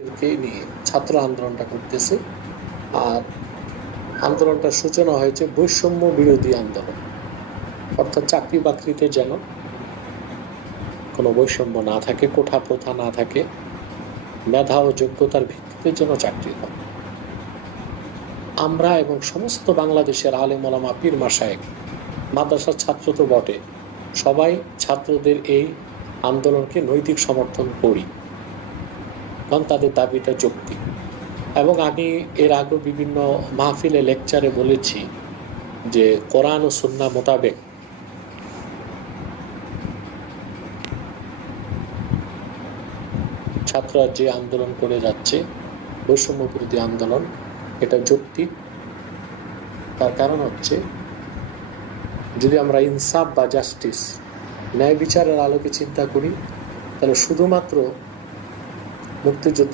নিয়ে ছাত্র আন্দোলনটা করতেছে। আর আন্দোলনটার সূচনা হয়েছে বৈষম্য বিরোধী আন্দোলন, অর্থাৎ চাকরি বাকরিতে যেন কোনো বৈষম্য না থাকে, কোঠা প্রথা না থাকে, মেধা ও যোগ্যতার ভিত্তিতে যেন চাকরি হয়। আমরা এবং সমস্ত বাংলাদেশের আলেম ওলামা, পীর মাশায়েখ, মাদ্রাসার ছাত্র তো বটে, সবাই ছাত্রদের এই আন্দোলনকে নৈতিক সমর্থন করি, কারণ তাদের দাবিটা যৌক্তিক। এবং আমি এর আগে বিভিন্ন মাহফিলে লেকচারে বলেছি যে কোরআন ও সুন্নাহ মোতাবেক ছাত্ররা যে আন্দোলন করে যাচ্ছে, বৈষম্য বিরোধী আন্দোলন, এটা যৌক্তিক। তার কারণ হচ্ছে, যদি আমরা ইনসাফ বা জাস্টিস, ন্যায় বিচারের আলোকে চিন্তা করি, তাহলে শুধুমাত্র মুক্তিযোদ্ধা